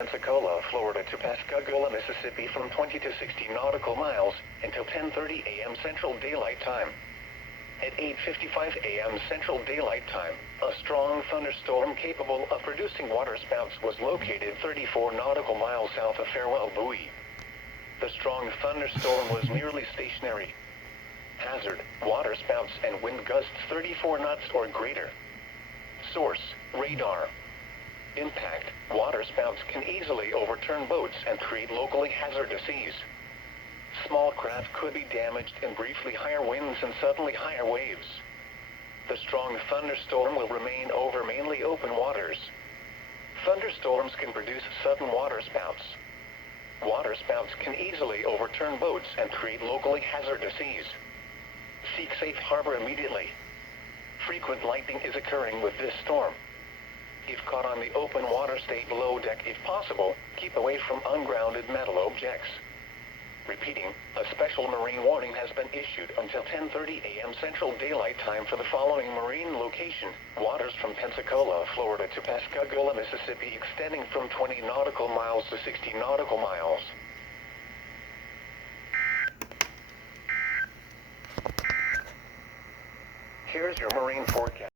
Pensacola, Florida to Pascagoula, Mississippi from 20 to 60 nautical miles until 10:30 a.m. Central Daylight Time. At 8:55 a.m. Central Daylight Time, a strong thunderstorm capable of producing waterspouts was located 34 nautical miles south of Farewell Buoy. The strong thunderstorm was nearly stationary. Hazard, waterspouts and wind gusts 34 knots or greater. Source, radar. Impact, waterspouts can easily overturn boats and create locally hazardous seas. Small craft could be damaged in briefly higher winds and suddenly higher waves. The strong thunderstorm will remain over mainly open waters. Thunderstorms can produce sudden waterspouts. Waterspouts can easily overturn boats and create locally hazardous seas. Seek safe harbor immediately. Frequent lightning is occurring with this storm. If caught on the open water, stay below deck if possible. Keep away from ungrounded metal objects. Repeating, a special marine warning has been issued until 10:30 a.m. Central Daylight Time for the following marine location: waters from Pensacola, Florida to Pascagoula, Mississippi, extending from 20 nautical miles to 60 nautical miles. Here's your marine forecast.